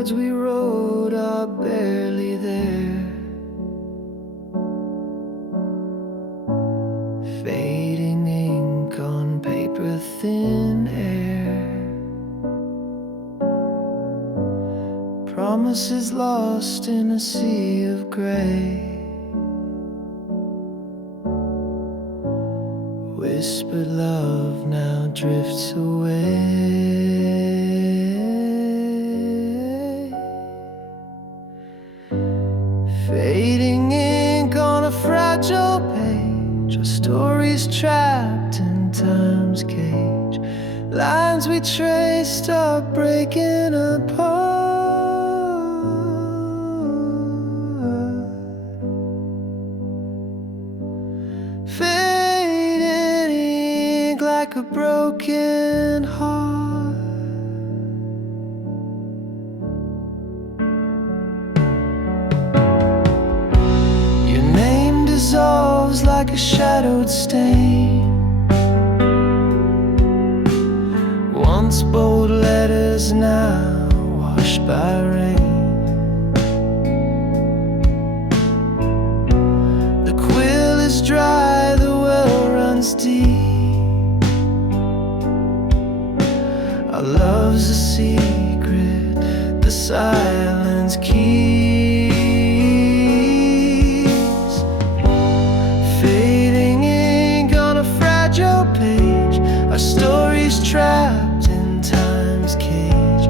words we wrote are barely there, fading ink on paper, thin air. Promises lost in a sea of gray. Whispered love now drifts away. Fading ink on a fragile page, our stories trapped in time's cage. Lines we traced are breaking apart. Fading ink like a broken heart. Your name dissolves like a shadowed stain. Once bold letters, now washed by rain. The quill is dry, the well runs deep. Our love's a secret the silence keeps. Fading ink on a fragile page, our stories trapped in time's cage.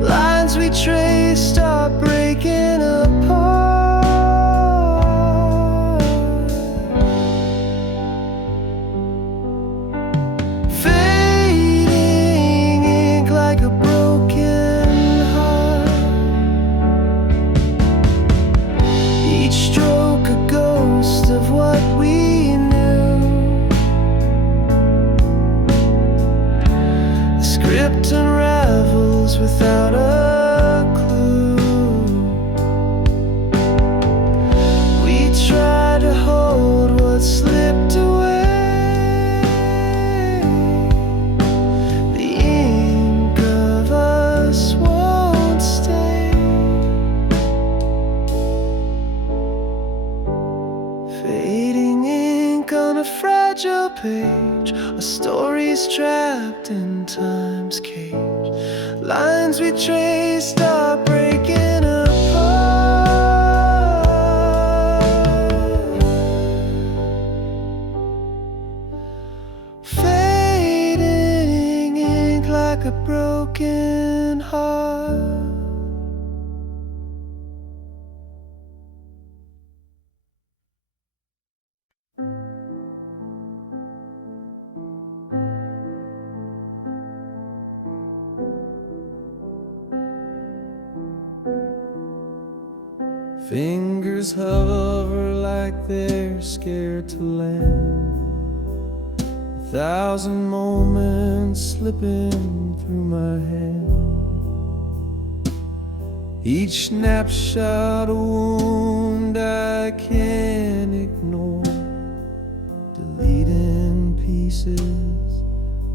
Lines we traced are breaking apart. Fading ink like a broken heart. Each stroke a ghost of what we knew. The script unravels without a clue. We try to hold what slipped away. The ink of us won't stay. Fading ink on a fragile page, our stories trapped in time's cage. Lines we traced are breaking apart. Fading ink like a broken heart. Fingers hover like they're scared to land. 1,000 moments slipping through my hand. Each snapshot a wound I can't ignore, deleting pieces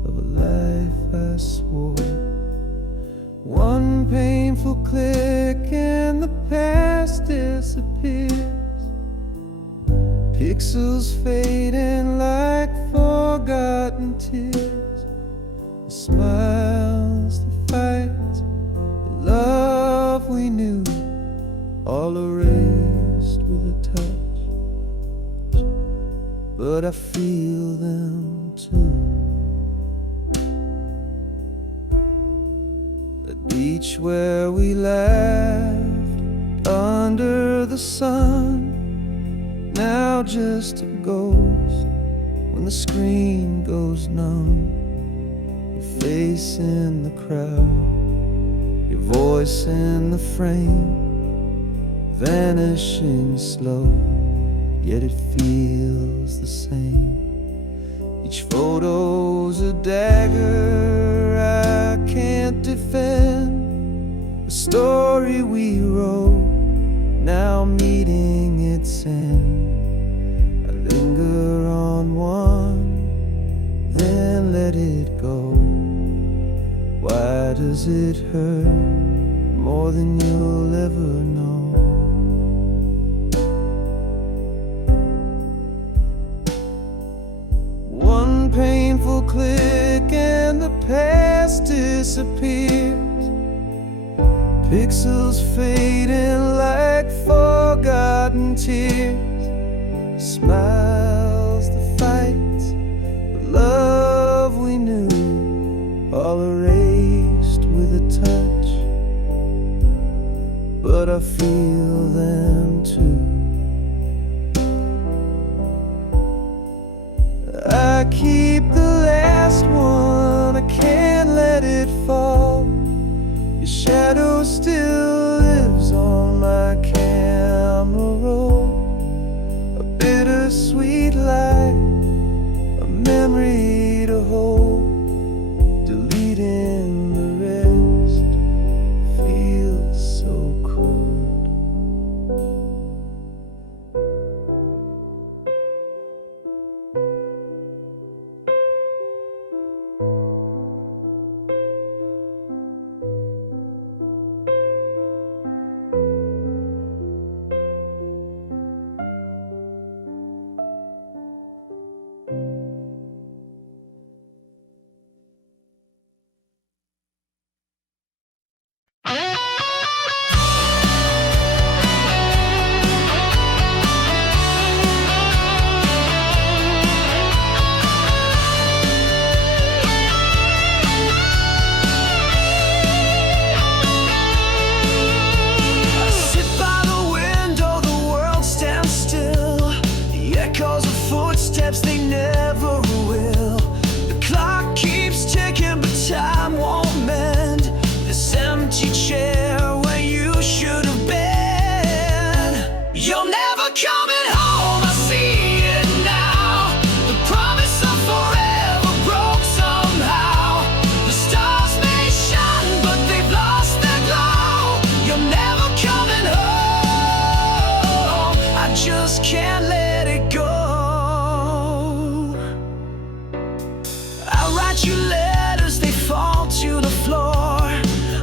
of a life I swore. One painful click and the past disappears. Pixels fading like forgotten tears. The smiles, the fights, the love we knew, all erased with a touch. But I feel them too. The beach where we laughed under the sun, now just a ghost when the screen goes numb. Your face in the crowd, your voice in the frame, vanishing slow, yet it feels the same. Each photo's a dagger I can't defend. A story we wrote, now meeting its end. I linger on one, let it go. Why does it hurt more than you'll ever know. One painful click and the past disappears, pixels fading like forgotten tears. Smiles, the fights, the love we knew, all erased with a touch, but I feel them too. I keep the last one, I can't let it fall. Your shadow still lives on my camera roll, a bittersweet light, a memory to hold. Deleting the rest feels so cold. Footsteps, they never will. The clock keeps ticking, but time won't mend this empty chair where you should have been. You're never coming home, I see it now. The promise of forever broke somehow. The stars may shine, but they've lost their glow. You're never coming home, I just can't let it go. You letters, they fall to the floor,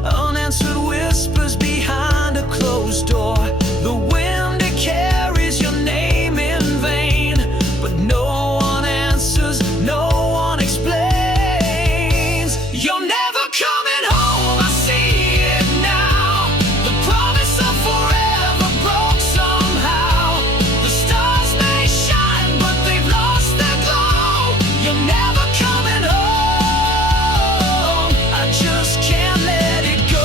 unanswered whispers behind a closed door. The wind, it carries your name in vain, but no one answers, no one explains. You're never coming home, I see it now. The promise of forever broke somehow. The stars may shine, but they've lost their glow. You're never coming home, just can't let it go.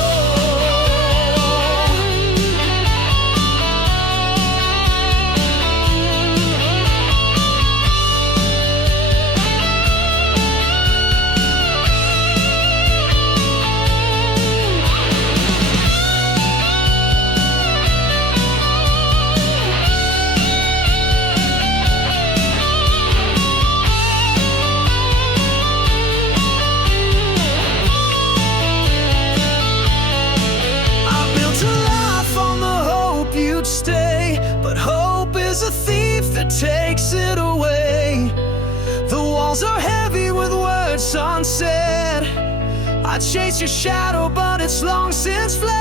Stay, but hope is a thief that takes it away. The walls are heavy with words unsaid. I chase your shadow, but it's long since fled.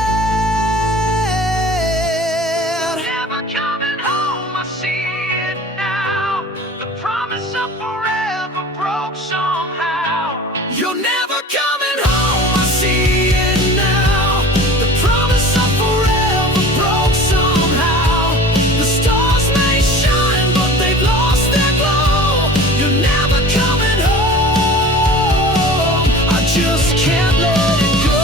Never coming home, I see it now. The promise of forever broke somehow. You're never coming home, I see it now. The promise of forever broke somehow. The stars may shine, but they've lost their glow. You're never coming home, I just can't let it go.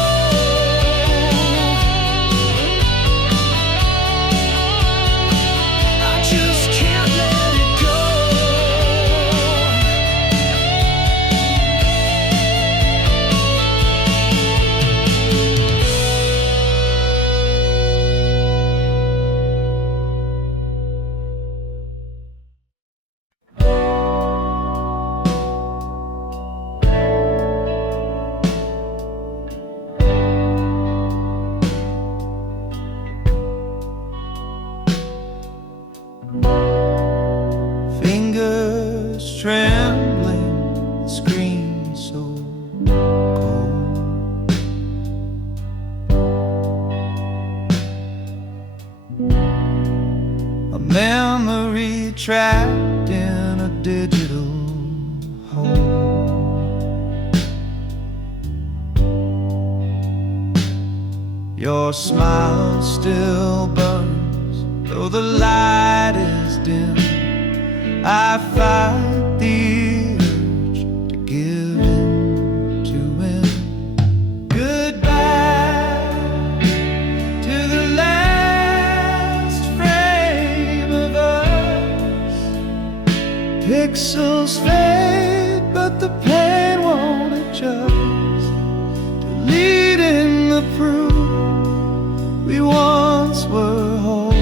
memory trapped in a digital hole. Your smile still burns, though the light is dim. I fight the urge to give in to win. Goodbye to the last frame of us. Pixels fade, but the pain won't adjust. Deleting the proof we once were whole.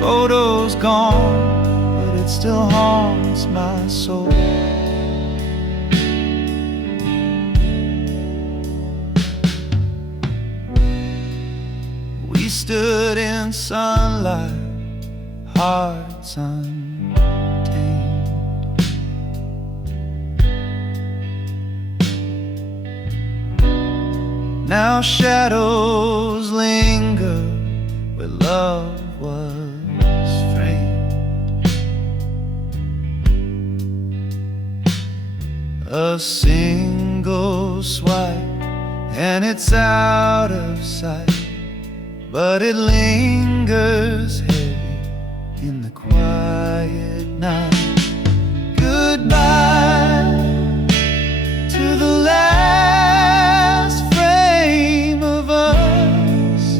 Photos gone, but it still haunts my soul. We stood in sunlight, hearts untamed. Now shadows linger where love was framed. A single swipe and it's out of sight, but it lingers heavy in the quiet night. Goodbye to the last frame of us.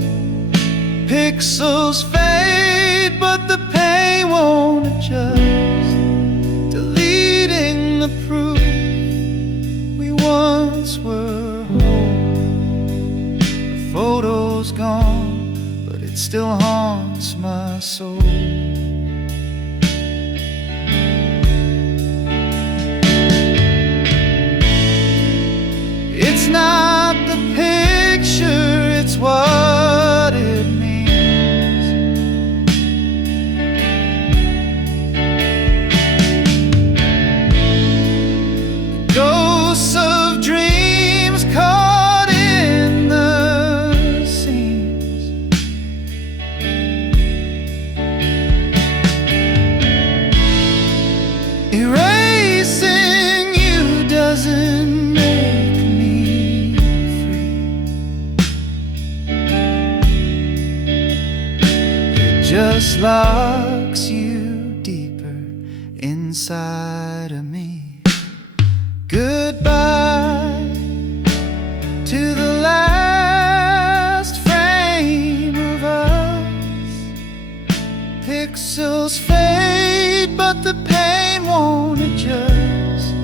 Pixels fade, but the pain won't adjust. Deleting the proof we once were whole. The photo's gone, but it still haunts my soul. It's not the picture, it's what it means. Ghosts of dreams caught in the seams. Erasing you doesn't make me free. It just locks you deeper inside of me. Goodbye to the last frame of us. Pixels fade, but the pain won't adjust.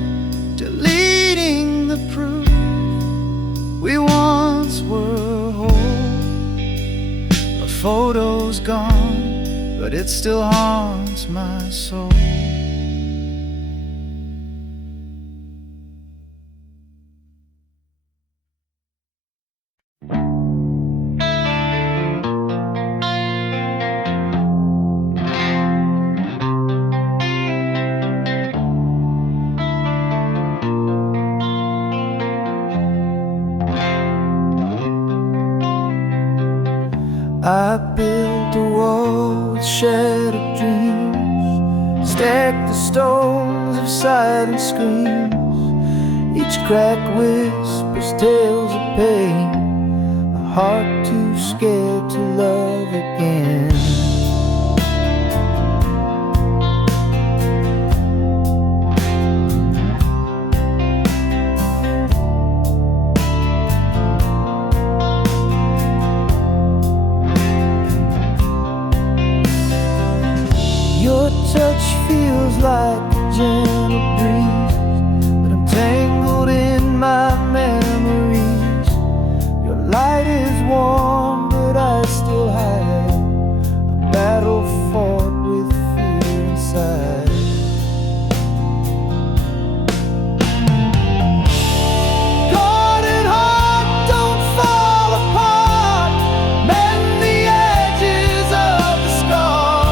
Deleting the proof we once were whole. A photo's gone, but it still haunts my soul. I built a wall with shattered dreams, stacked the stones of silent screams. Each crack whispers tales of pain, a heart too scared to love again. Your touch feels like a gentle breeze, but I'm tangled in my memories. Your light is warm, but I still hide a battle fought with fear inside. Guarded heart, don't fall apart. Mend the edges of the scar.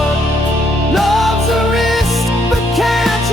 Love's a risk, but can't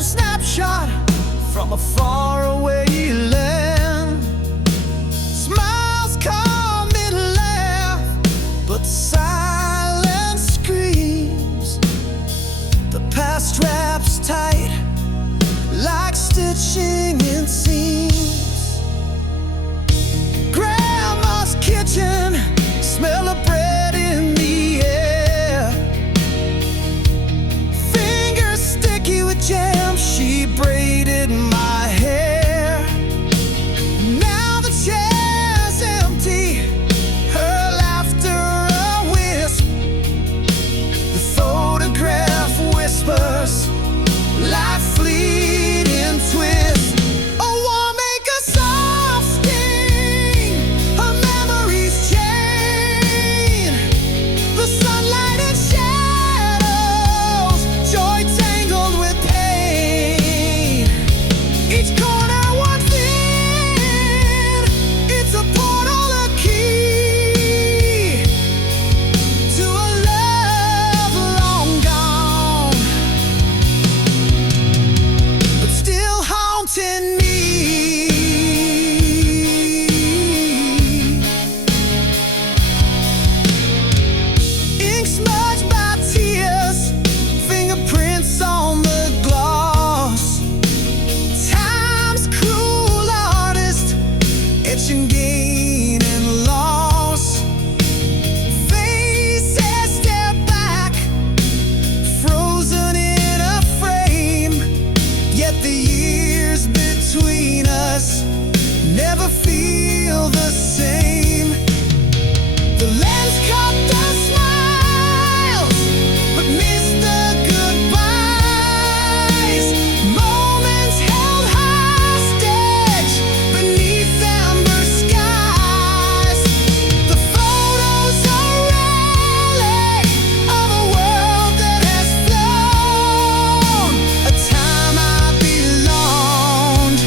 a snapshot from a faraway land. Smiles come and laugh, but the silence screams. The past wraps tight like stitching in seams. Grandma's kitchen, smell of bread in the air. Fingers sticky with jam, she braided my hair. Now the chair's empty, her laughter a wisp. The photograph whispers like fleeting twists. A warm make a soft sting, her memories chain. The sunlight and shadows, joy tangled with pain. Each corner one thing, it's a portal, a key to a love long gone, but still haunting me. Ink smudged by tears, fingerprints on the gloss. Time's cruel artist, etching gain and loss. Faces stare back, frozen in a frame. Yet the years between us never feel the same. The lens caught the smiles, but missed the goodbyes. Moments held hostage beneath amber skies. The photos a relic of a world that has flown. A time I belonged,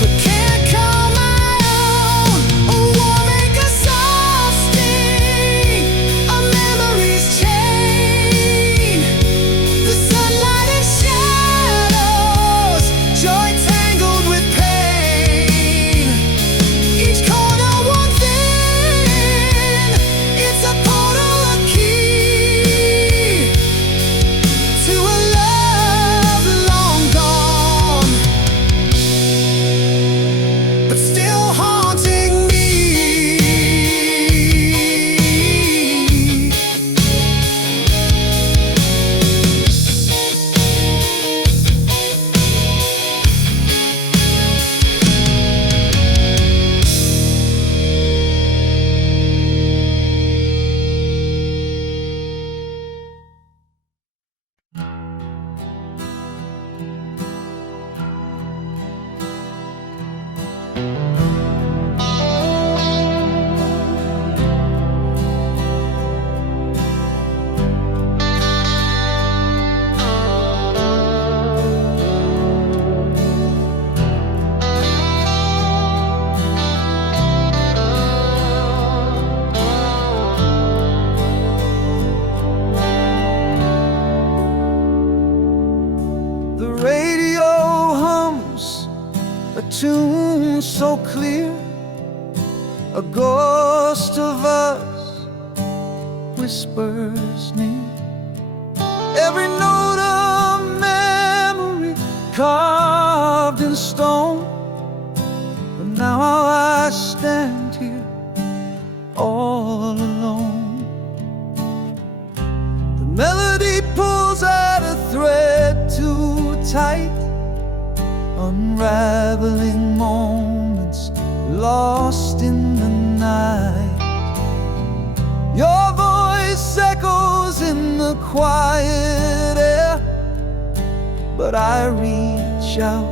but can't call my own. A war make a soft sting, a memory's chain. The sunlight and shadows, joy tangled with pain. Each corner one thing, it's a portal, a key to a love long gone, but still haunting me. The radio hums a tune so clear. A ghost of us whispers near. Every note a memory carved in stone. But now I stand here all alone. The melody pulls at a thread too tight, unraveling moments lost in the night. Your voice echoes in the quiet air, but I reach out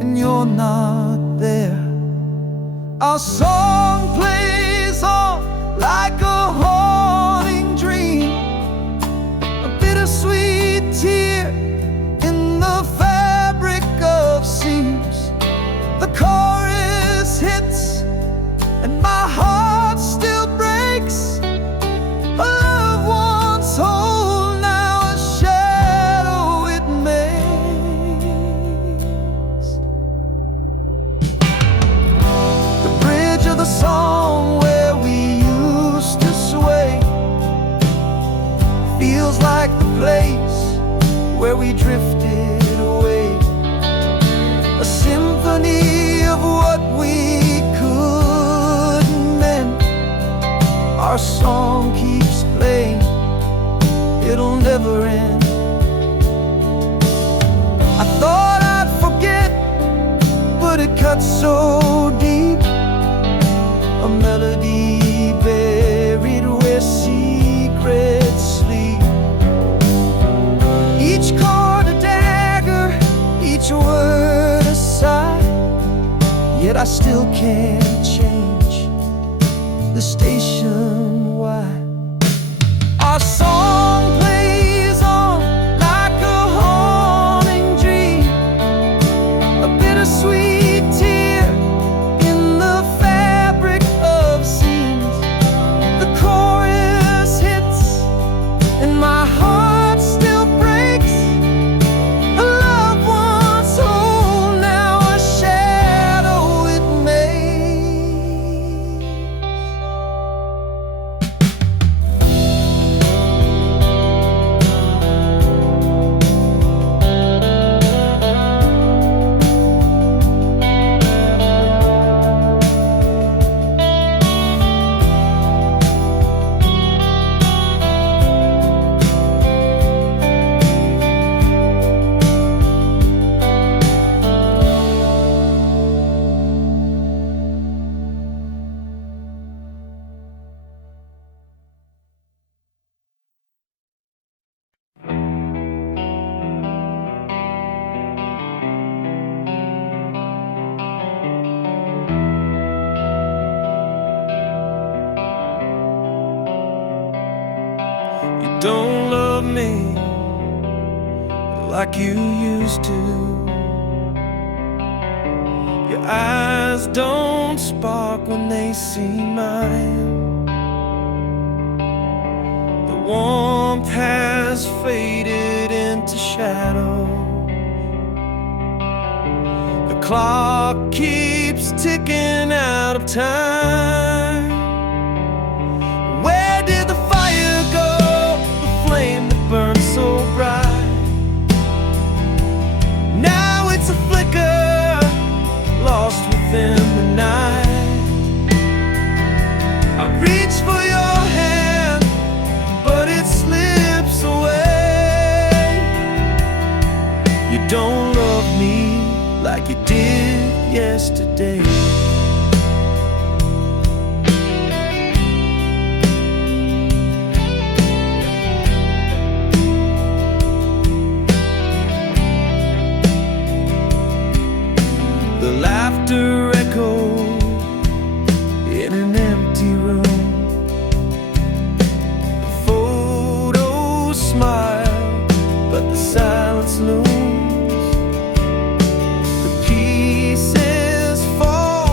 and you're not there. Our song plays on like a haunting dream, a bittersweet tear in the fabric of seams. The chorus hits and my heart still breaks. A love once whole, now a shadow it makes. Our song keeps playing, it'll never end. I thought I'd forget, but it cuts so deep. A melody buried where secrets sleep. Each chord a dagger, each word a sigh. Yet I still can't change the station. Why? Our song plays on like a haunting dream, a bittersweet tear in the fabric of scenes. The chorus hits and my heart still breaks. A loved one's whole, now a shadow it makes. You don't love me like you used to. Your eyes don't spark when they see mine. The warmth has faded into shadow. The clock keeps ticking out of time. Where did the fire go? The flame that burned so bright. Now it's a flicker, lost within the night. I reach for your hand, but it slips away. You don't love me like you did yesterday. The laughter echoed in an empty room. The photos smile, but the silence looms. The pieces fall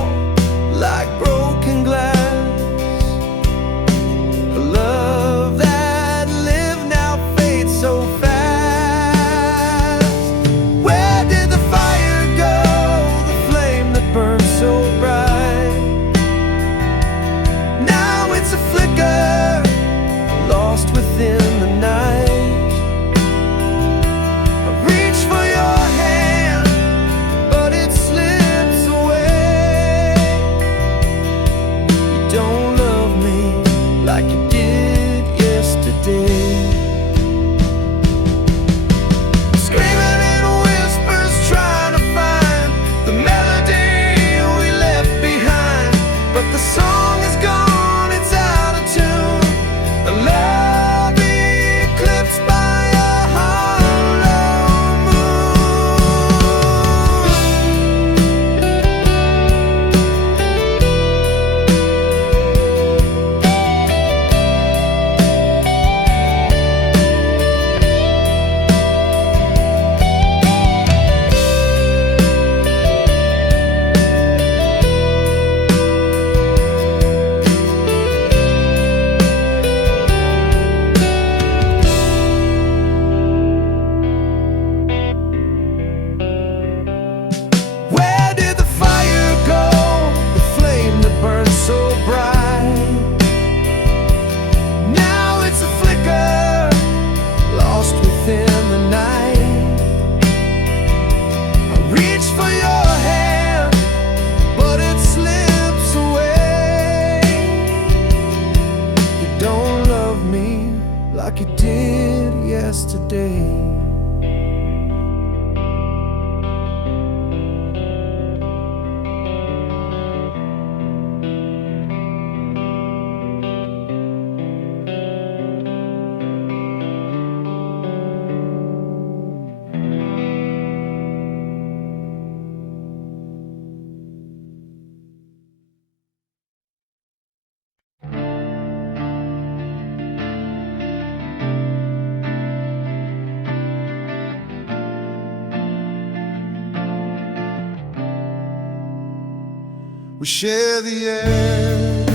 We share the air,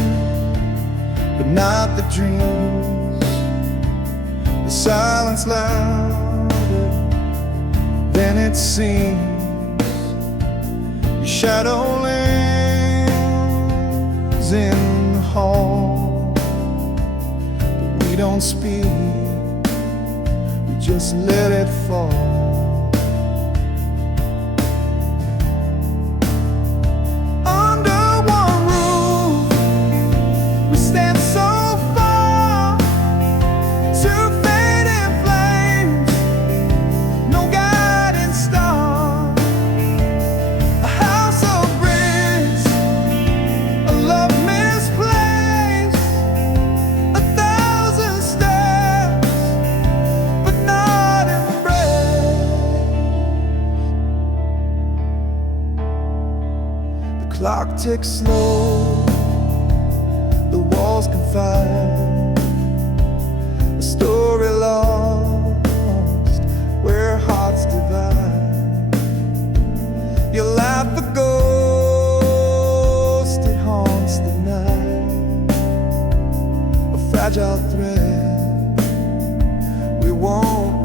but not the dreams. The silence louder than it seems. Your shadow lands in the hall, but we don't speak, we just let it fall. Clock ticks slow, the walls confide, a story lost where hearts divide. You laugh the ghost, it haunts the night, a fragile thread we won't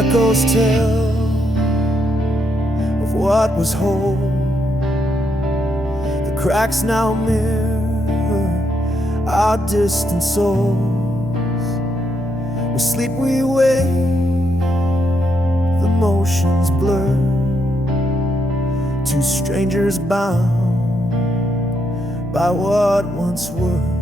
echoes tell of what was whole. The cracks now mirror our distant souls. We sleep, we wake, the motions blur. Two strangers bound by what once were.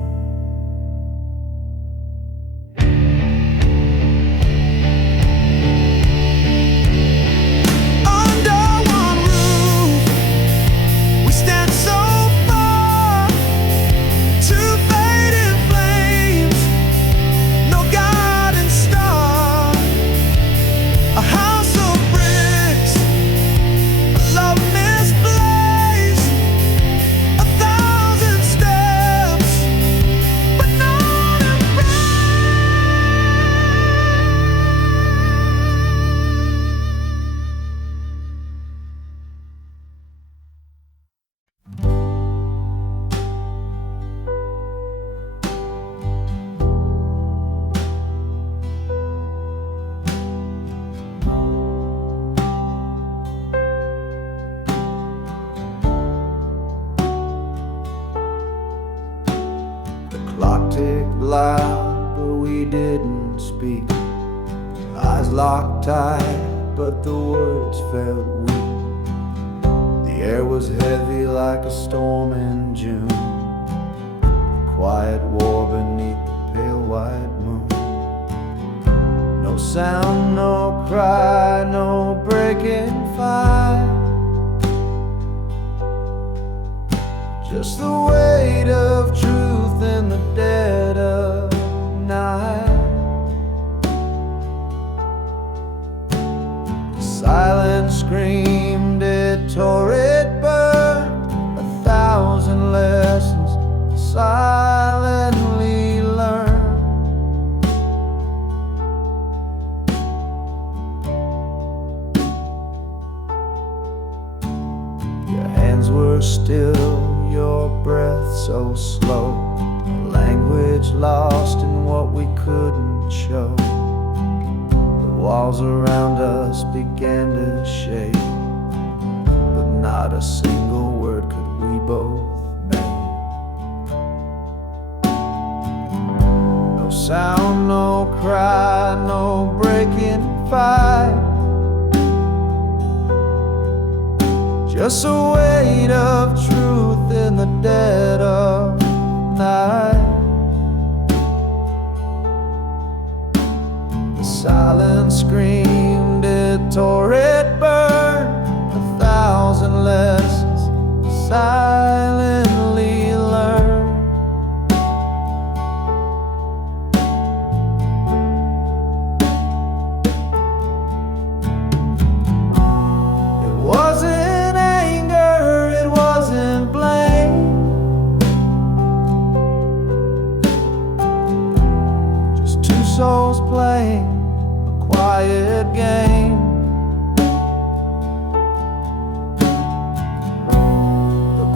Clock ticked loud, but we didn't speak. Eyes locked tight, but the words felt weak. The air was heavy like a storm in June. Quiet war beneath the pale white moon. No sound, no cry, no breaking fire. Just the weight of truth in the dead of night. The silence screamed, it tore, it burned. 1,000 lessons silently learned. Your hands were still, your breath so slow, language lost in what we couldn't show. The walls around us began to shake, but not a single word could we both make. No sound, no no cry, no breaking fight. Just a weight of truth in the dead of night. The silence screamed, it tore, it burned. 1,000 lessons silently learned. It wasn't anger, it wasn't blame, just two souls playing a quiet game.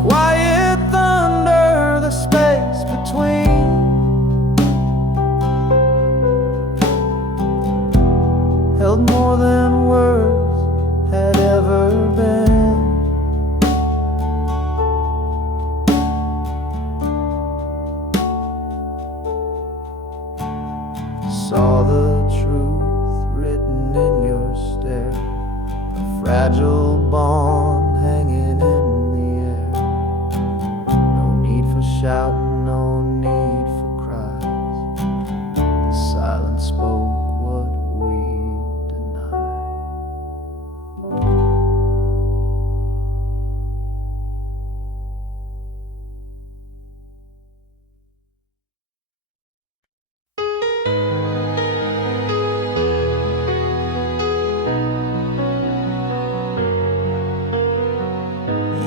Quiet thunder, the space between, held more than words had ever been. Saw the truth written in your stare, a fragile bond hanging in shouting, no need for cries. The silence spoke what we denied.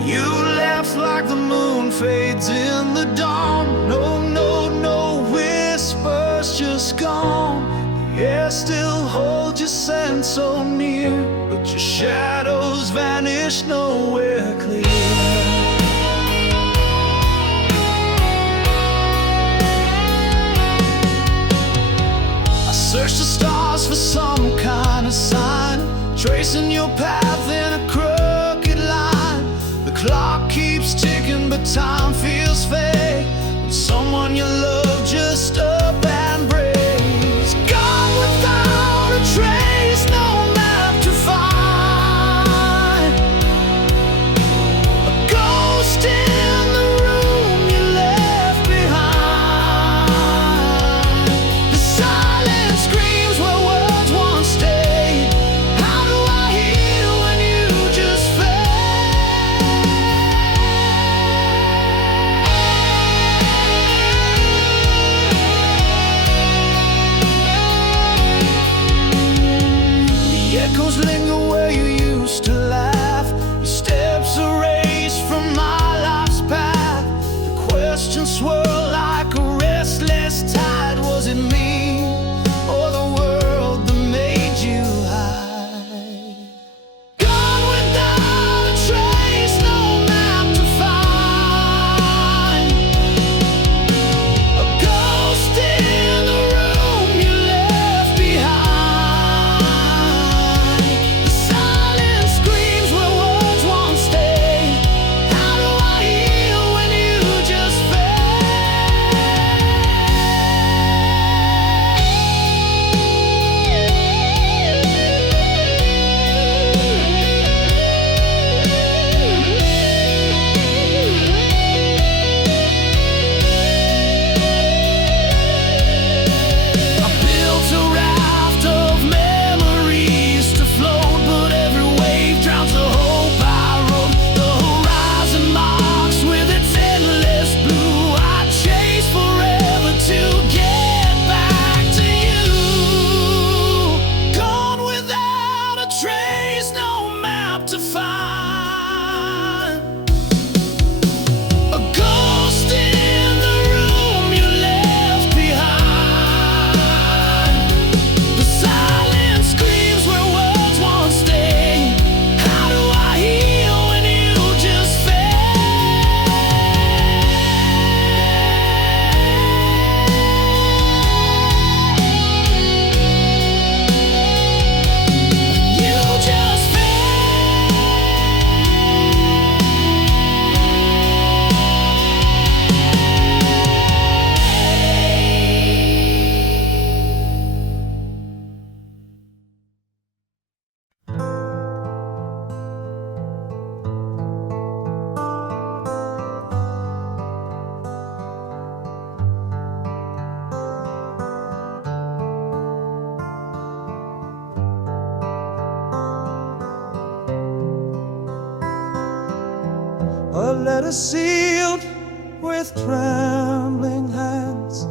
You left like the moon fades in the dawn. No, no, no whispers, just gone. The air still holds your scent so near, but your shadows vanish nowhere clear. I searched the stars for some kind of sign, tracing your path in a crooked line. The clock keeps ticking, but time feels fake when someone you love just up and breaks. Gone without a trace, no map to find. A ghost in the room you left behind. The silence screams where words once stayed. How do I heal when you just fade? Echoes linger where you used to laugh. Your steps erased from my life's path. The questions swirl like a restless tide. Was it me or the world that made you hide? Gone without a trace, no map to find. A ghost in the room you left behind. The silence screams where words once stayed. How do I heal when you just fade? letter sealed with trembling hands,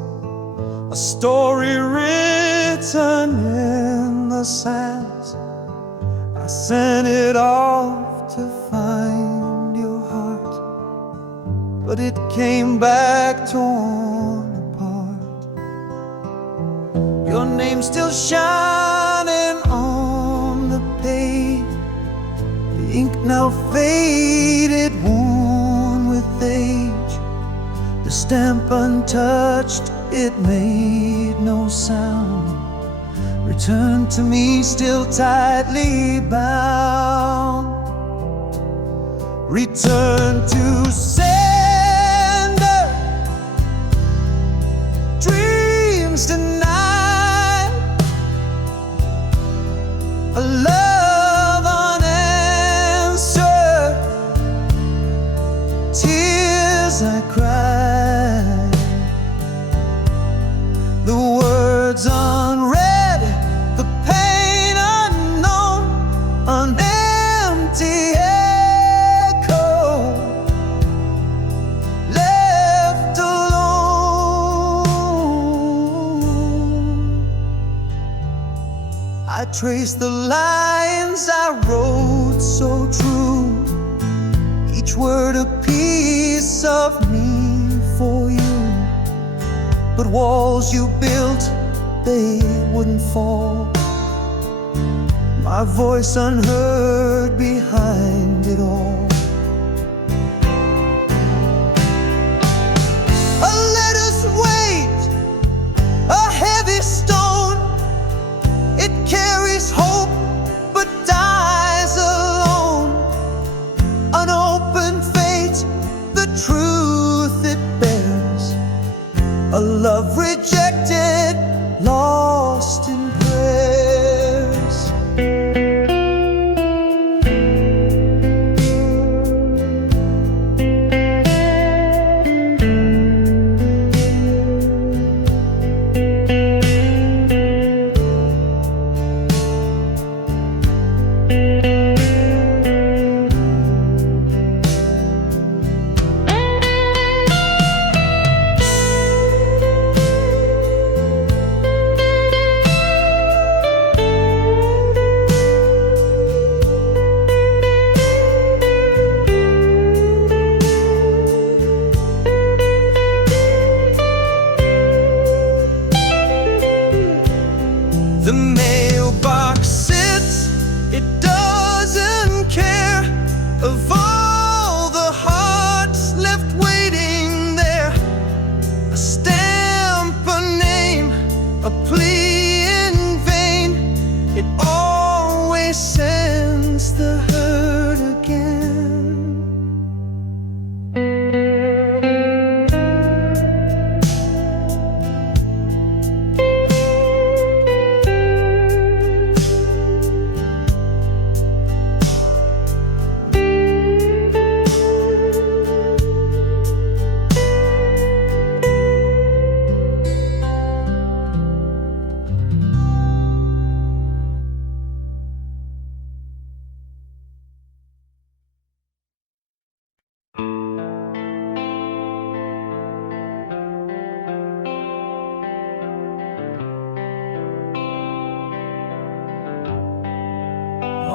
a story written in the sands. I sent it off to find your heart, but it came back torn apart. Your name's still shining on the page, the ink now faded, worn with age. The stamp untouched, it made no sound. Return to me still tightly bound. Return to sender, dreams denied, a love unanswered, tears I cried, the words unread, the pain unknown, an empty echo, left alone. I traced the lines I wrote so true, each word a piece of me for you. But walls you built, they wouldn't fall, my voice unheard behind it all. A letter's weight, a heavy stone, it carries hope but dies alone. An open fate, the truth it bears, a love rejected, lost in prayers. The mailbox sits, it doesn't care of all the hearts left waiting there. A stamp, a name, a plea in vain, it always sends the hurt again.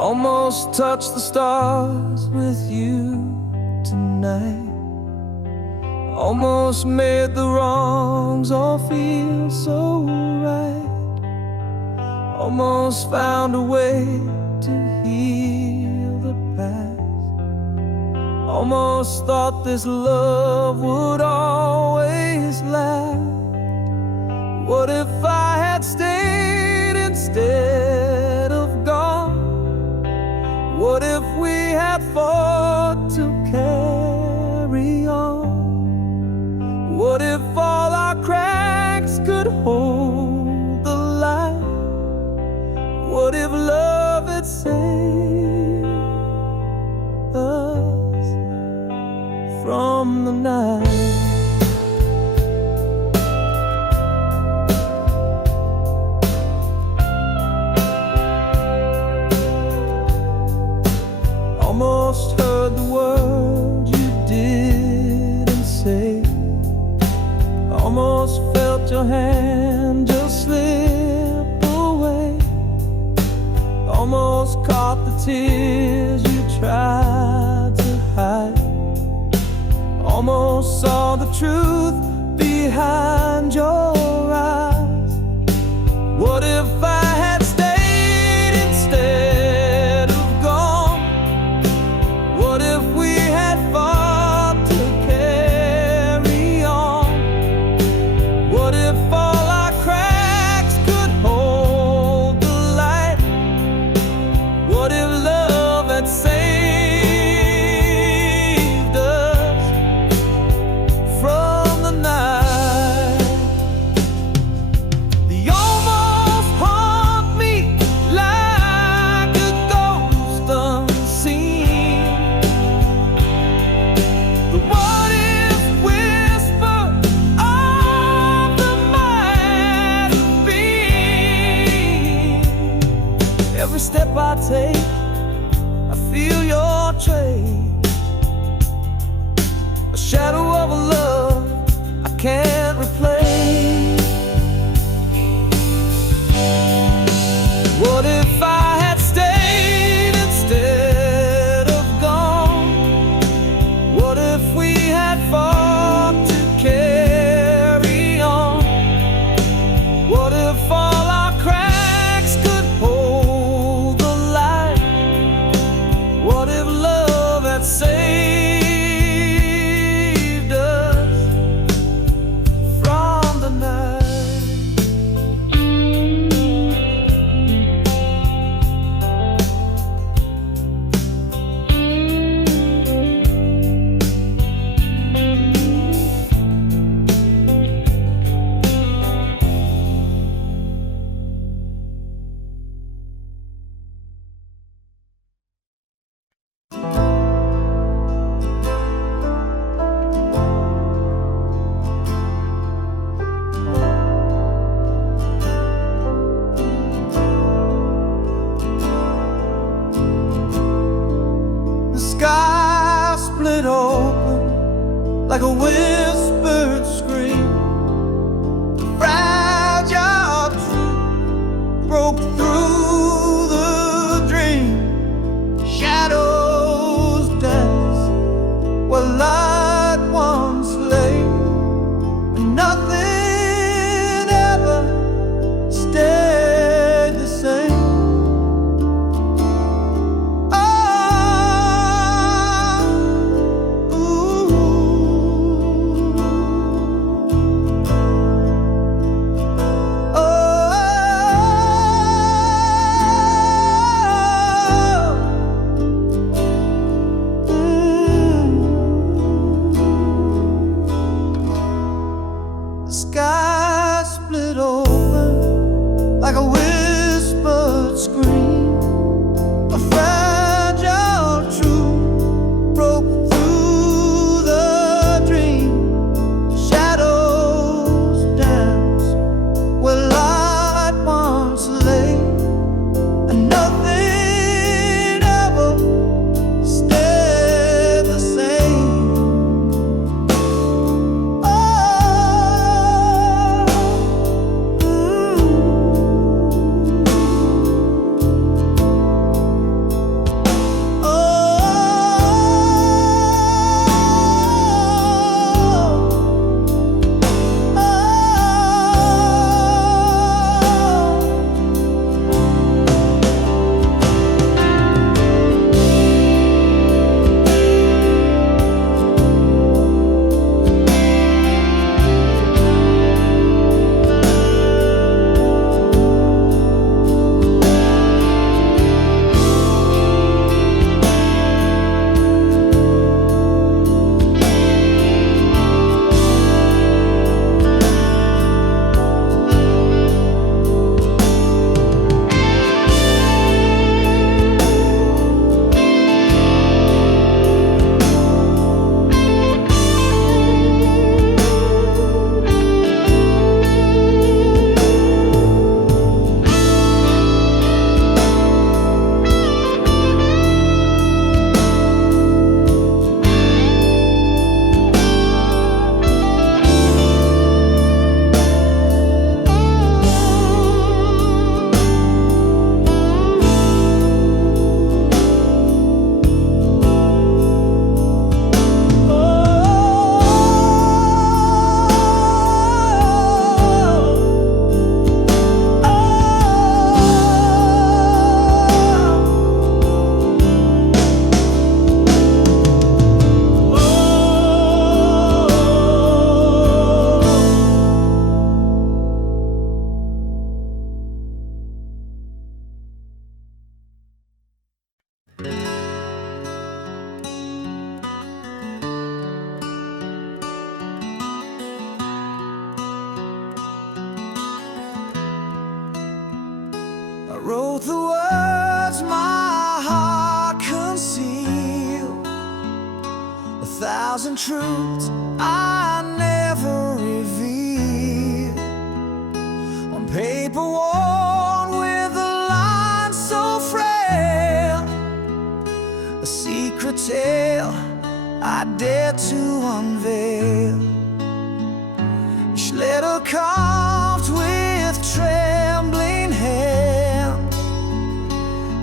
Almost touched the stars with you tonight, almost made the wrongs all feel so right, almost found a way to heal the past, almost thought this love would always last. What if I had stayed instead of gone? What if we had fought to carry on? What if all our cracks could hold the light? What if love had saved us from the night? Almost heard the words you did Almost felt your hand just slip away. Almost caught the tears you tried to hide. Almost saw the truth behind your eyes. What if I had stayed instead of gone? What if we had fought to carry on? What if all our cracks could hold the light? What if love had saved us from the night? They almost haunt me like a ghost unseen. The what if whisper of the might have been. Every step I take, I feel your trace, a shadow of a love I can't replace. What if I had stayed instead of gone? What if we had fought to carry on? What if all our cracks could hold the light? What if love had saved us from the night? The sky split open like a whispered scream. Fragile truth broke through the dream. Shadows dance where light once lay, and nothing ever stayed the same. The sky split open like a whispered scream. A fragile truth broke through the dream. Shadows dance where light once lay, and nothing ever stayed the same. wrote the words my heart concealed, 1,000 truths I never revealed, on paper worn with a line so frail, a secret tale I dare to unveil. Each letter carved with trembling hand,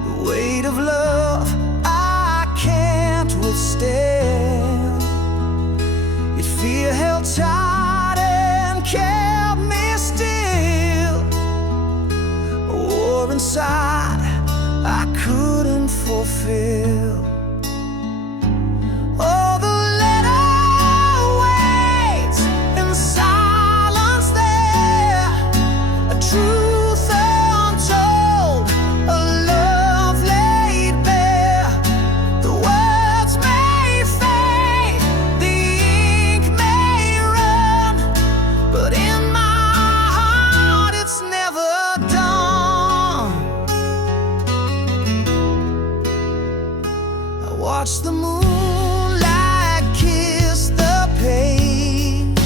the weight of love I can't withstand. Yet fear held tight and kept me still, a war inside I couldn't fulfill. Oh, the letter waits in silence there, a truth untold, a love laid bare. The words may fade, the ink may run, but in my heart it's never done. I watch the moonlight kiss the page.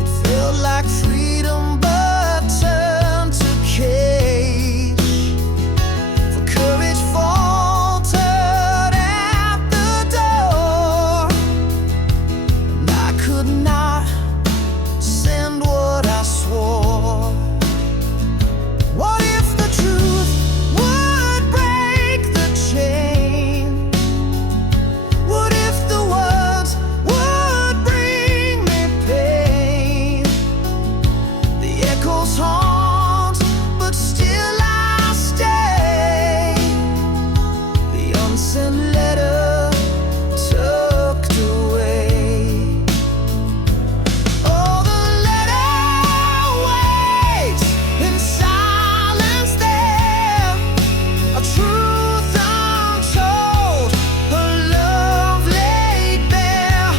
It felt like freedom but turned to cage. For courage faltered at the door, and I could not send what I swore. What if the truth would break the chain? What if the words would bring me pain? The echoes haunt, but still I stay. The unsent letter tucked away. Oh, the letter waits in silence there, a truth untold, a love laid bare.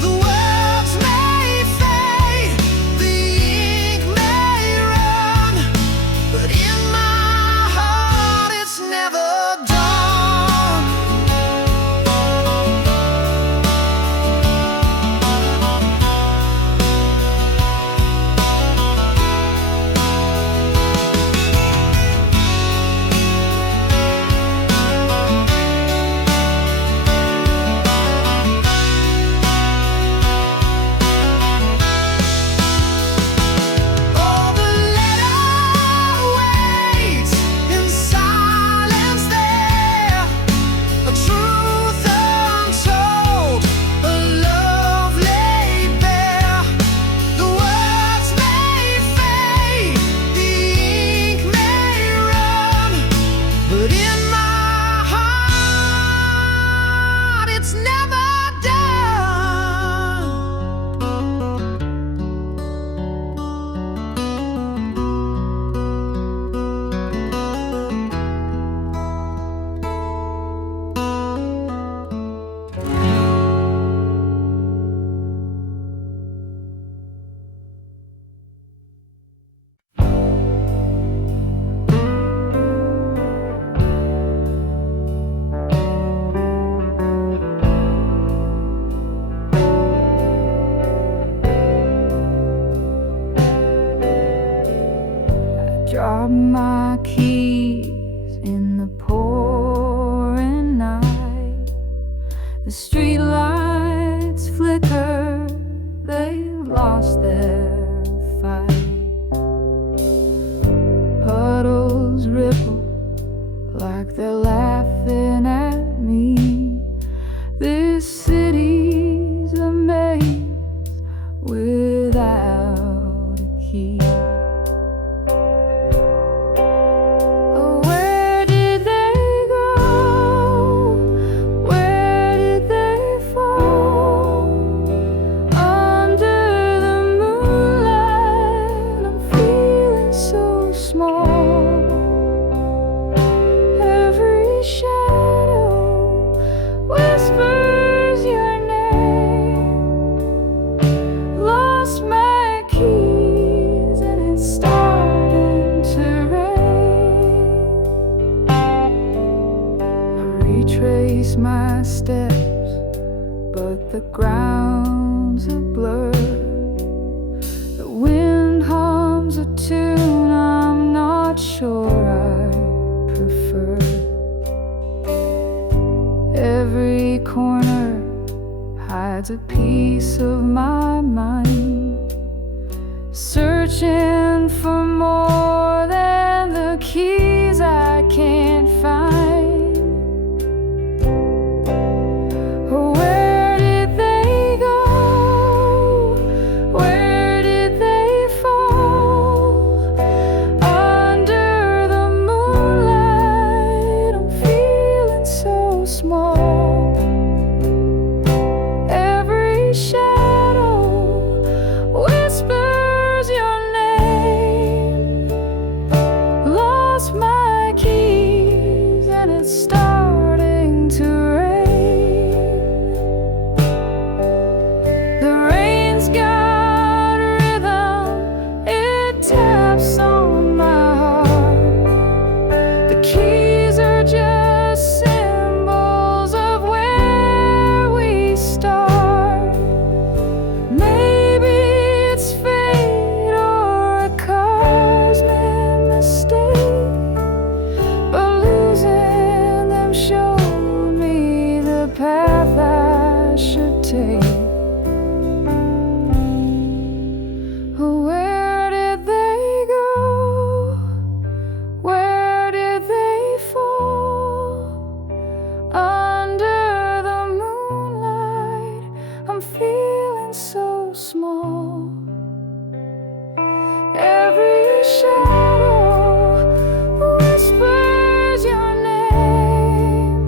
The words may fade, the ink may run, but in my heart it's never done. Oh, the letter waits in silence there, a truth untold, a love laid bare. The words may fade, the ink may run, but in my heart it's never done. Drop my keys in the pouring night. The street lights flicker, they lost their fight. Puddles ripple like they're laughing at me. This city's a maze without a key. Where did they go? Where did they fall? Under the moon my steps, but the ground's a blur. The wind hums a tune I'm not sure I prefer. Every corner hides a piece of my mind, searching for more than the keys I can't find. Where did they go? Where did they fall? Under the moonlight, I'm feeling so small. Every shadow whispers your name. Lost my keys and it's starting to rain. The rain's got rhythm, it taps on my heart. The keys are just symbols of where we start. Maybe it's fate or a cosmic mistake, but losing them showed me the path I should take. Where did they go? Where did they fall? Under the moonlight, I'm feeling so small. Every shadow whispers your name.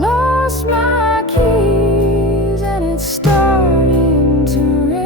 Lost my keys and it's starting to rain.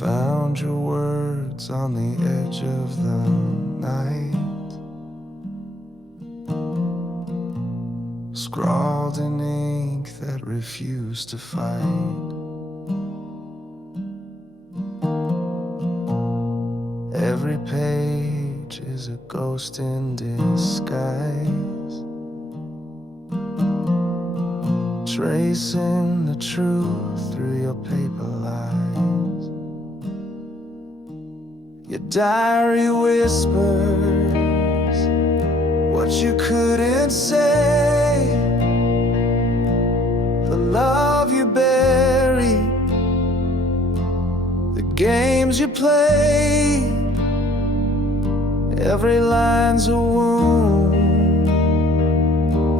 Found your words on the edge of the night, scrawled in ink that refused to fight. Every page is a ghost in disguise, tracing the truth through your paper lies. Your diary whispers what you couldn't say, the love you buried, the games you played. Every line's a wound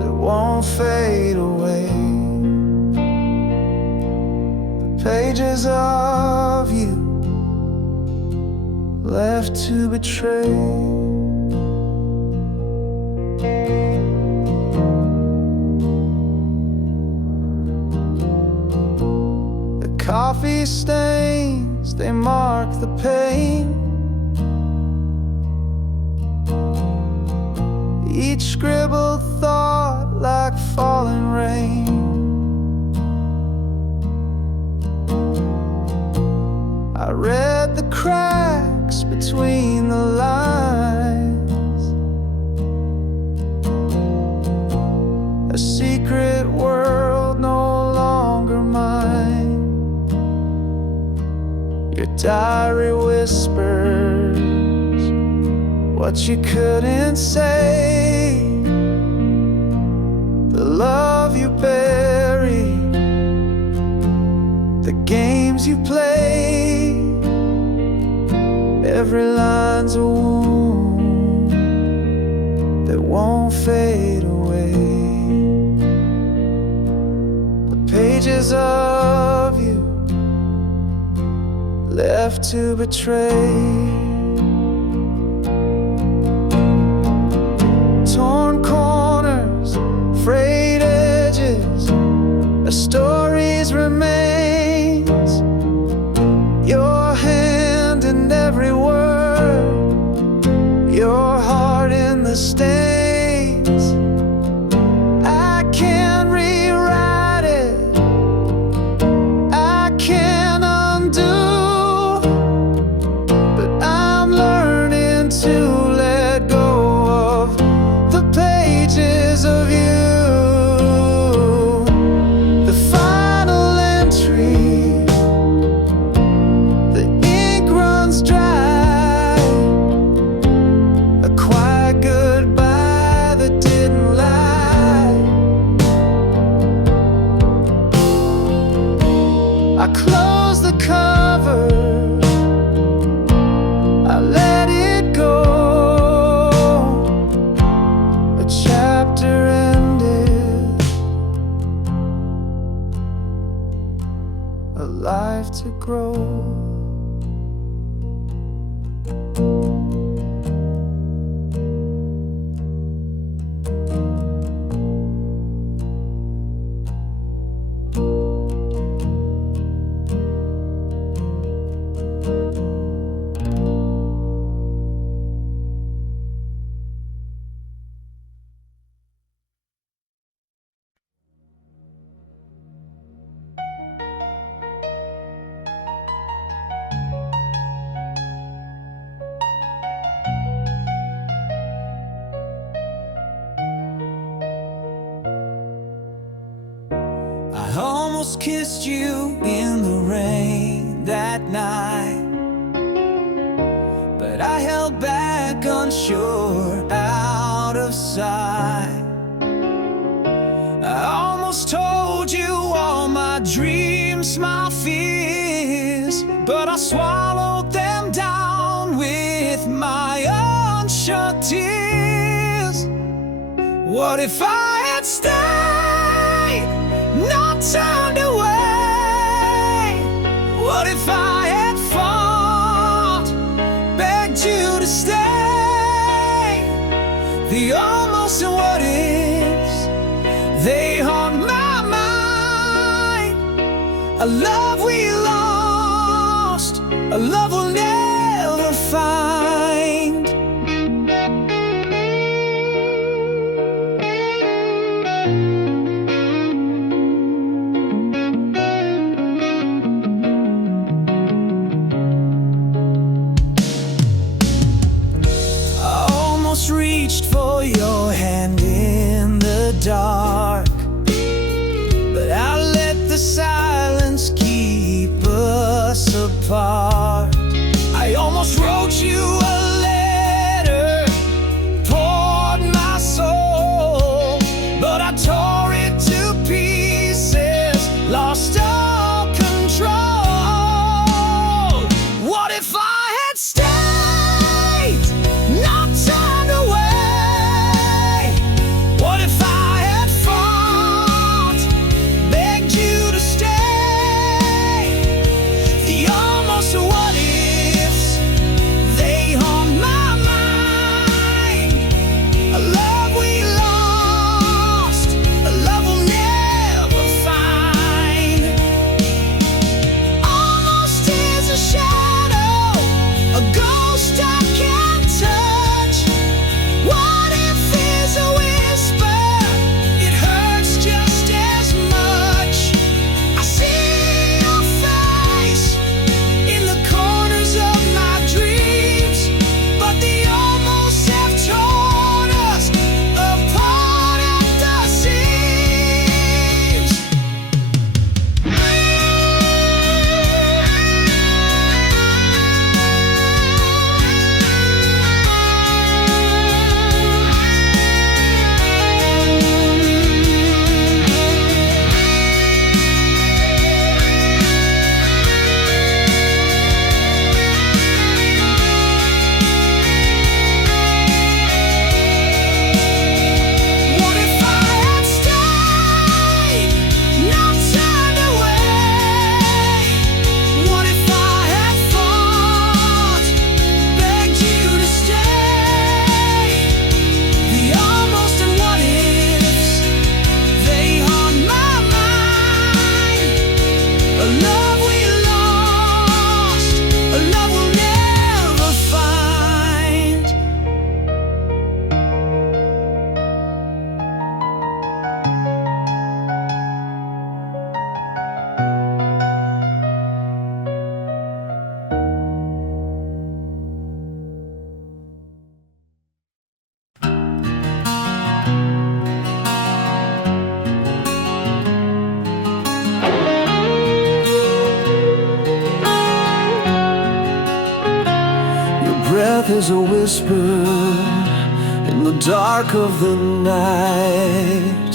that won't fade away. The pages of you left to betray. The coffee stains, they mark the pain. Each scribbled thought like falling rain. I read the cracks between the lines, a secret world no longer mine. Your diary whispers what you couldn't say, the love you buried, the games you played. Every line's a wound that won't fade away. The page pages of you left to betray. Torn corners, frayed edges, a story's remains. Your hand in every word, your heart in the stains. I can't rewrite it, I can't undo, but I'm learning to let go of the pages of you. The final entry, the ink runs dry, a quiet goodbye that didn't lie. I close the cover, I let it go. A chapter ended, a life to grow. I almost kissed you in the rain that night, but I held back unsure, out of sight. I almost told you all my dreams, my fears, but I swallowed them down with my unshut tears. What if I had stayed, not turned away? What if I had fought, begged you to stay? The almost and what ifs, they haunt my mind. A love we lost, a love we'll never find. Reached for your hand in the dark, but I let the silence keep us apart. I almost wrote you a letter, poured my soul, but I tore it to pieces, lost all control. What if I had stayed, not turned away? What if I had fought, begged you to stay? The almost what ifs, they haunt my mind. A love we lost, a love we'll never find. Almost is a shadow, a ghost I can't touch. What if is a whisper, it hurts just as much. I see your face in the corners of my dreams, but the almost have torn us apart at the seams. breath is a whisper in the dark of the night,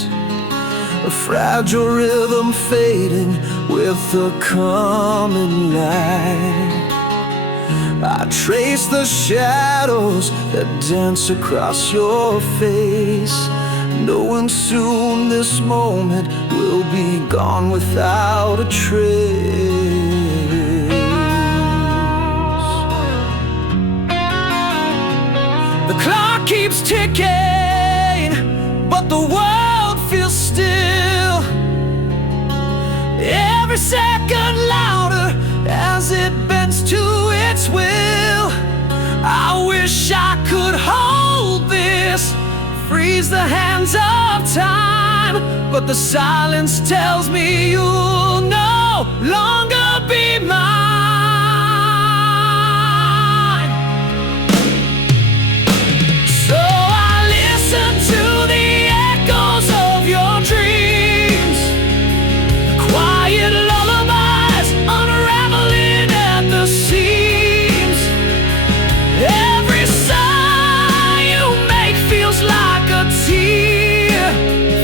a fragile rhythm fading with the coming light. I trace the shadows that dance across your face, knowing soon this moment will be gone without a trace. The clock keeps ticking, but the world feels still, every second louder as it bends to its will. I wish I could hold this, freeze the hands of time, but the silence tells me you'll no longer be mine. So I listen to the echoes of your dreams, the quiet lullabies unraveling at the seams. Every sigh you make feels like a tear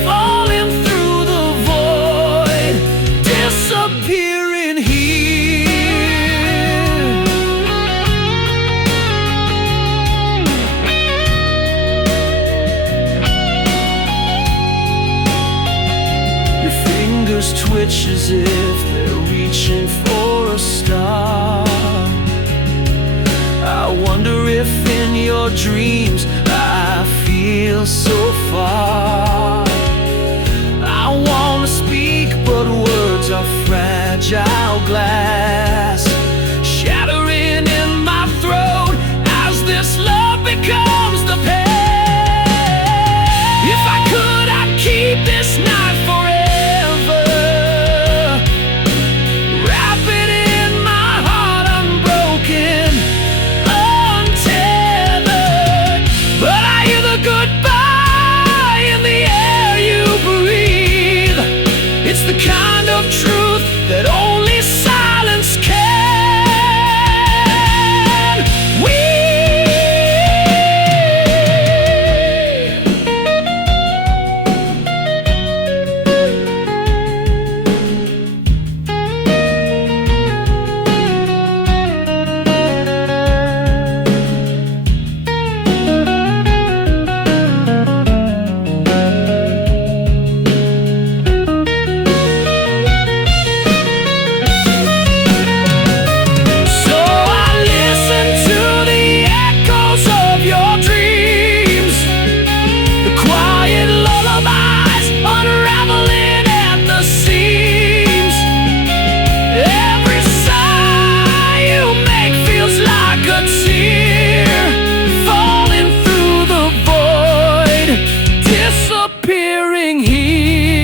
falling through the void, disappearing here. Your fingers twitch as if they're reaching for a star. I wonder if in your dreams I feel so far. I wanna speak, but words are fragile glass, shattering in my throat as this love becomes the pain. If I could, I'd keep this night forever, wrap it in my heart unbroken, untethered. But I hear the goodbye in the air you breathe. It's the kind of truth that only silence can. Disappearing here.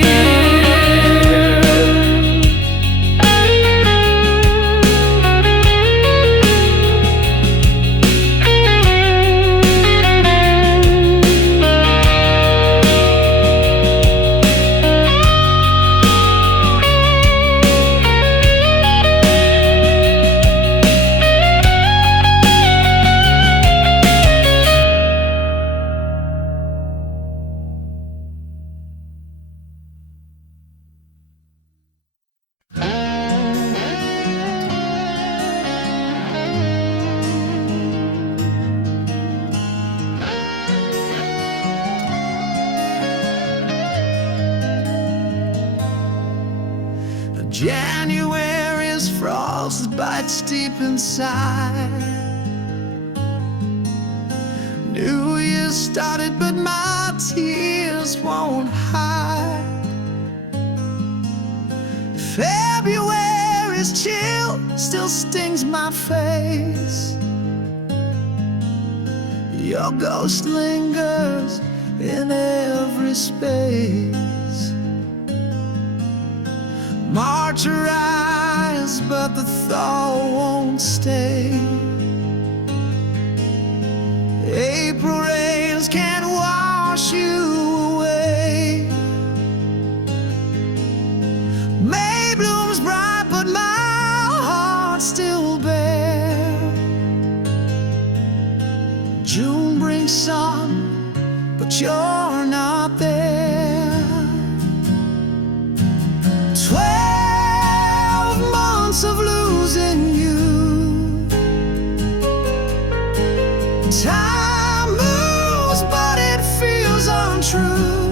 January's frost bites deep inside. New Year started, but my tears won't hide. February's chill still stings my face. Your ghost lingers in every space. March arrives, but the thaw won't stay. April rains can't wash you away. May blooms bright, but my heart's still bare. June brings sun, but you're not there. 12 months of losing you. Time moves, but it feels untrue.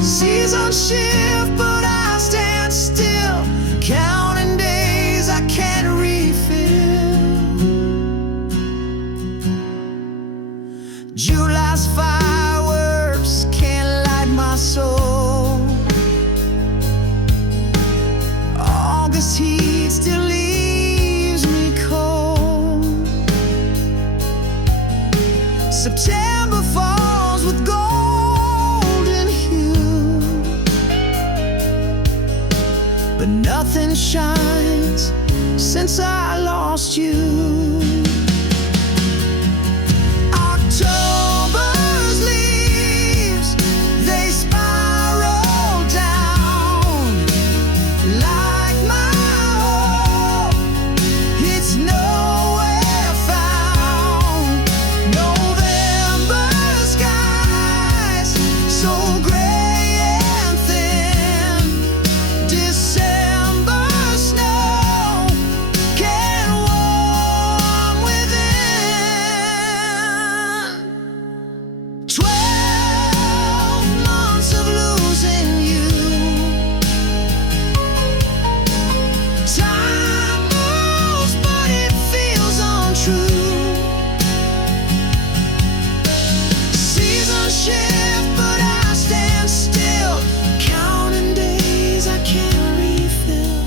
Seasons shift, but I stand still, counting days I can't refill. July's fireworks can't light my soul. August heat still leaves me cold. September falls with golden hue, but nothing shines since I lost you. October's leaves, they spiral down like my hope. It's nowhere found. November skies so gray and thin. December snow can warm within. 12 months of losing you. Time moves, but it feels untrue. Seasons shift, but I stand still, counting days I can't refill.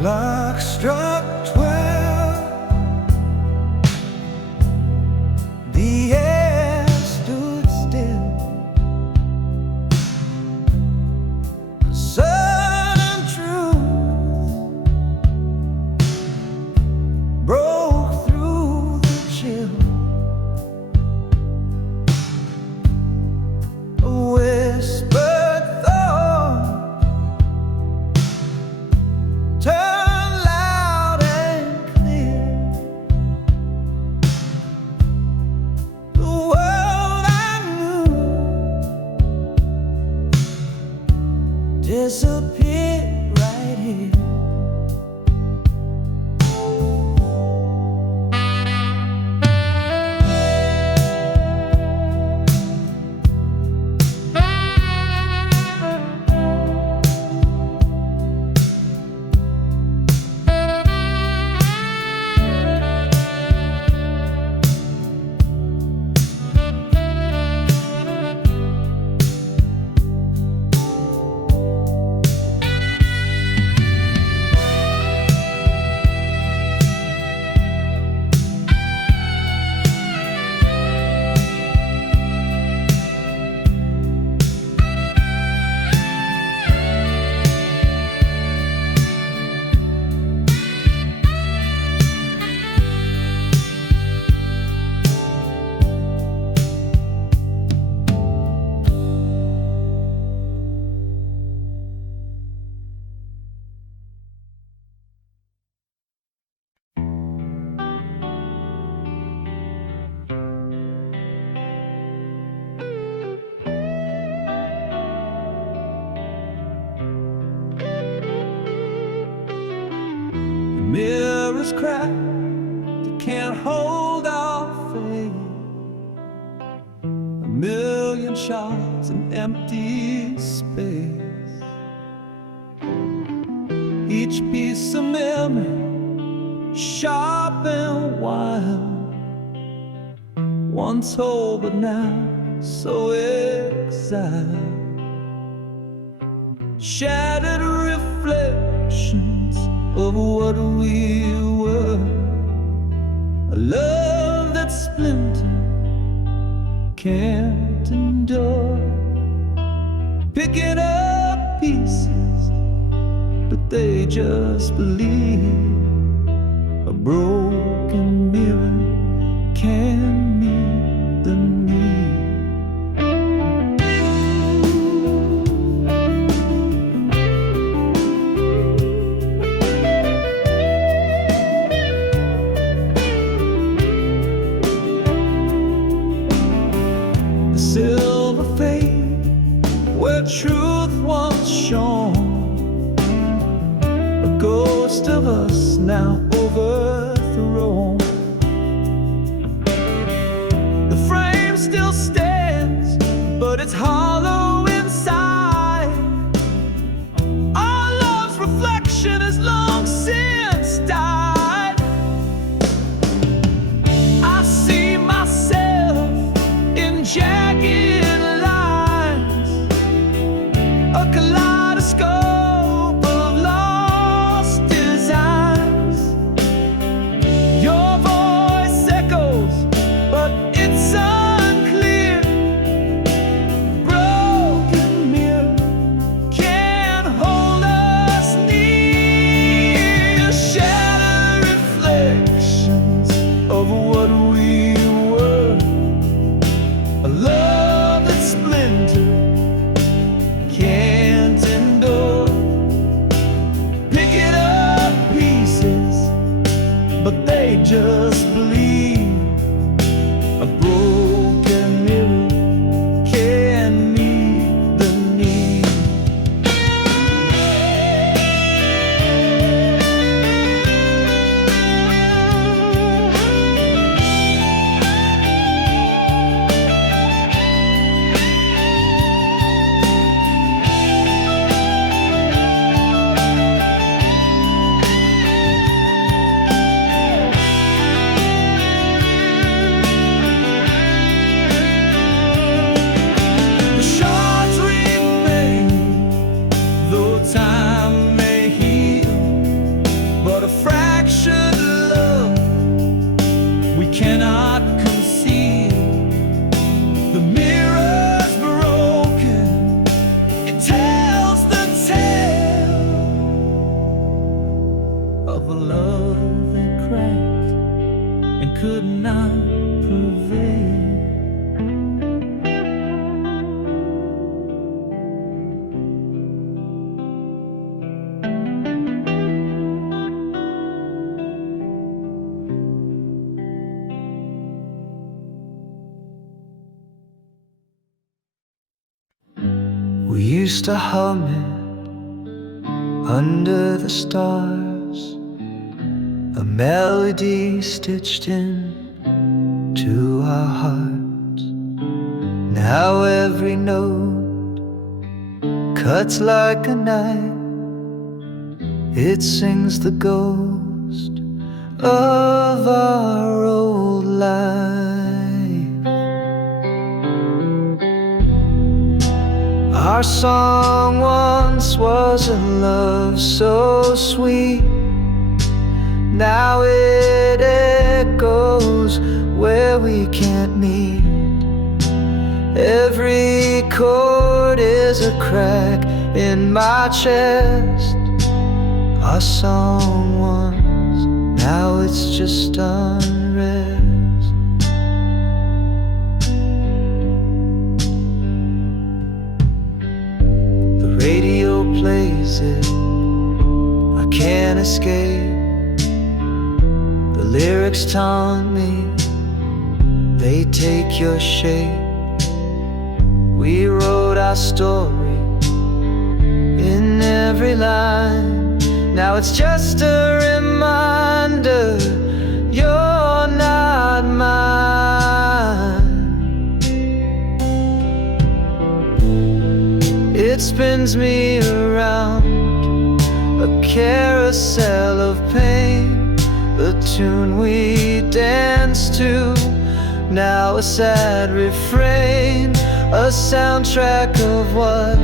Clock struck 12. The air stood still. A sudden truth broke through the chill. A whispered thought turn loud and clear. The world I knew disappeared right here. Mirrors crack, they can't hold our faith. A million shots in empty space. Each piece of memory, sharp and wild, once whole but now so exiled. Shattered reflections of what we were, a love that splintered can't endure. Picking up pieces, but they just believe a broken mirror can meet the need. The silver fade where truth once shone, a ghost of us now overthrown. The frame still stands, but it's hollow inside. Our love's reflection has long since died. I see myself in jagged lines, a kaleidoscope of lost designs. Your voice echoes, but it's unclear. Broken mirror can't hold us near. Shattered reflections of what we were, a love that splintered can't endure. Picking up pieces, but they just believe a broken mirror can meet the need. The shards remain, though time may heal, but a fractured love we cannot conceal. The mirror's broken, it tells the tale of a love that cracked and could not prevail. We used to hum it under the stars, a melody stitched in to our hearts. Now every note cuts like a knife, it sings the ghost of our old life. Our song once was a love so sweet, now it echoes where we can't meet. Every chord is a crack in my chest. Our song once, now it's just unrest. The radio plays it, I can't escape. The lyrics taunt me, they take your shape. We wrote our story in every line. Now it's just a reminder you're not mine. It spins me around, a carousel of pain, the tune we dance to now a sad refrain, a soundtrack of what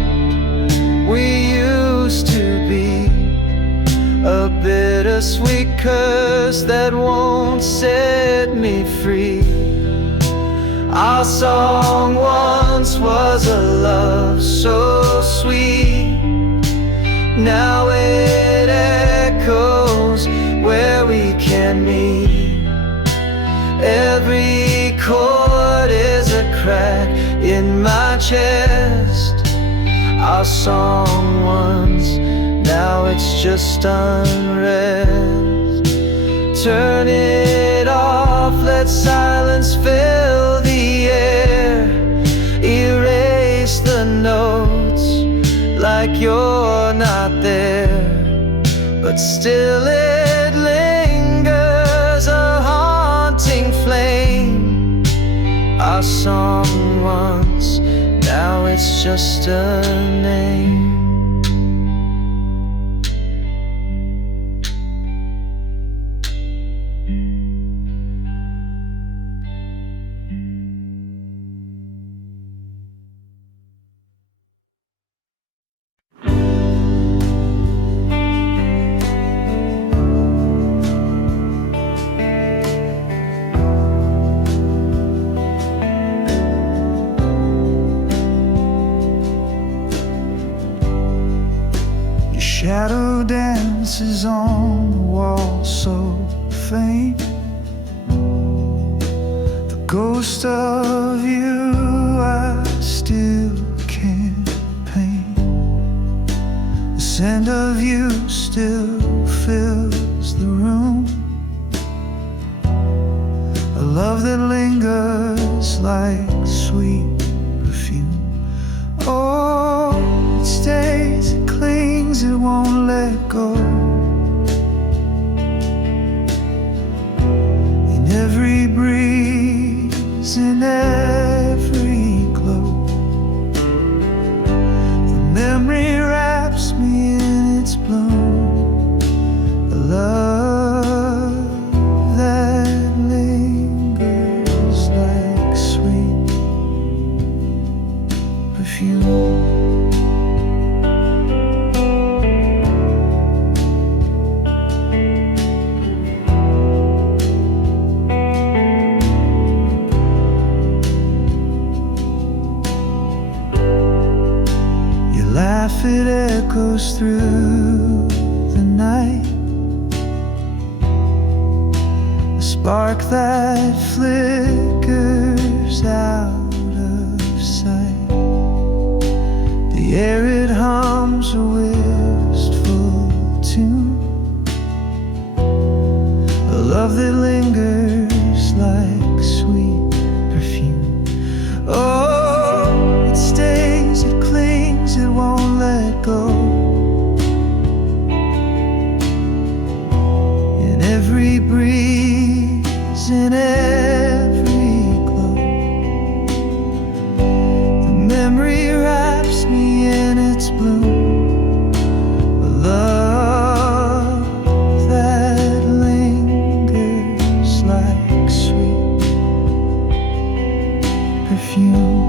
we used to be, a bittersweet curse that won't set me free. Our song once was a love so sweet, now it echoes where we can meet. Every chord is a crack in my chest. Our song once, now it's just unrest. Turn it off, let silence fill the air. Erase the notes like you're not there, but still it lingers, a haunting flame. Our song once, now it's just a name. Shadow dances on the wall so faint. The ghost of you I still can't paint. The scent of you still fills the room, a love that lingers like sweet perfume. Oh, it stays, it clings, it won't let go. In every breeze, in every glow, the memory wraps me in its bloom, a love that lingers like sweet perfume. Laugh, it echoes through the night, a spark that flickers out of sight. The air, it hums a wistful tune, a love that lingers like sweet perfume. Oh, it stays, it clings, it won't let go. In every breeze, in every glow, the memory wraps me in its bloom, a love that lingers like sweet perfume.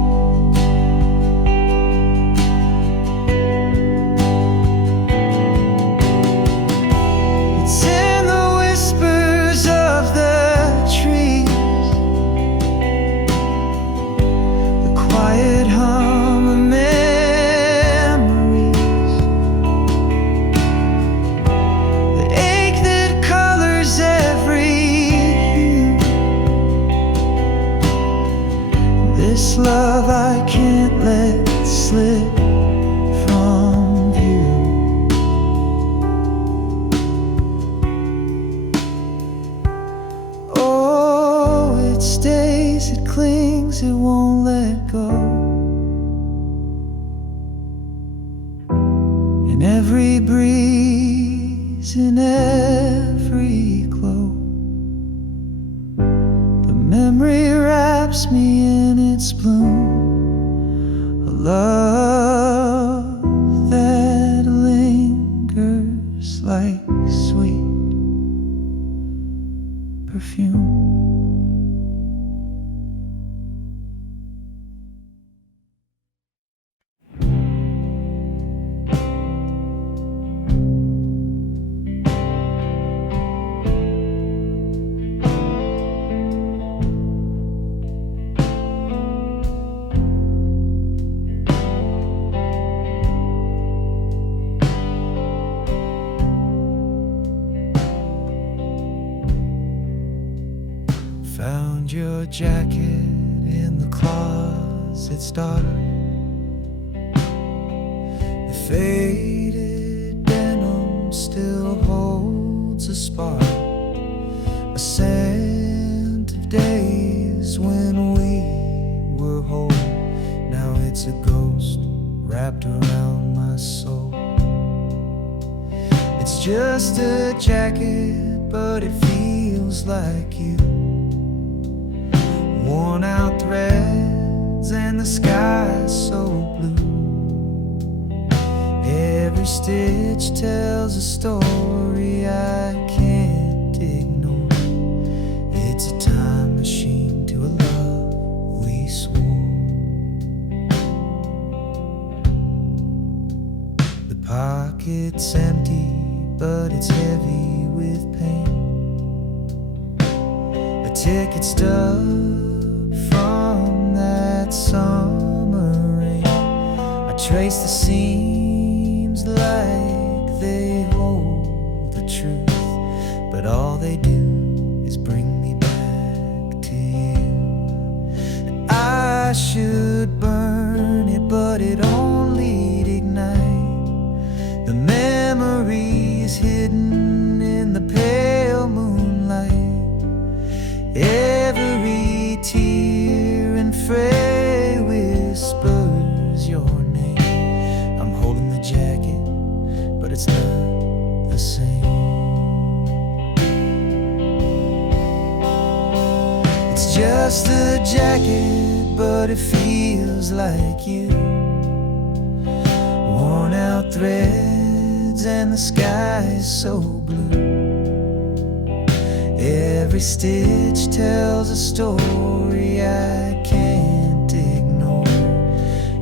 This love I can't let slip from view. Oh, it stays, it clings, it won't let go. In every breeze, in every glow, the memory wraps me in its bloom, a love that lingers like sweet. perfume. Found your jacket in the closet's dark. The faded denim still holds a spark, a scent of days when we were whole. Now it's a ghost wrapped around my soul. It's just a jacket, but it feels like you. Worn out threads and the sky so blue. Every stitch tells a story I can't ignore. It's a time machine to a love we swore. The pocket's empty, but it's heavy with pain. A ticket stub from that summer rain. I trace the seams like they hold the truth, but all they do is bring me back to you. And I should burn it, but it only'd ignite the memories hidden in the pale moonlight. Every tear and fray whispers your name. I'm holding the jacket, but it's not the same. It's just a jacket, but it feels like you. Worn out threads and the sky's so blue. Every stitch tells a story I can't ignore.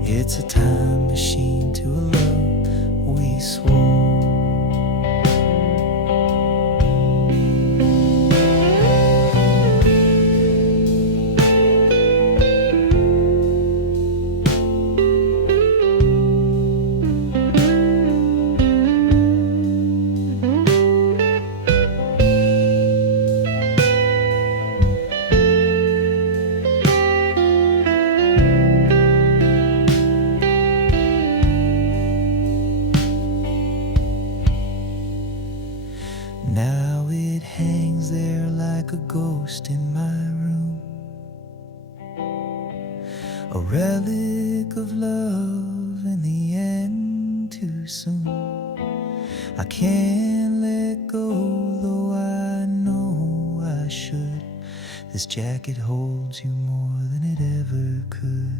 It's a time machine to a love we swore. Now it hangs there like a ghost in my room, a relic of love in the end too soon. I can't let go, though I know I should. This jacket holds you more than it ever could.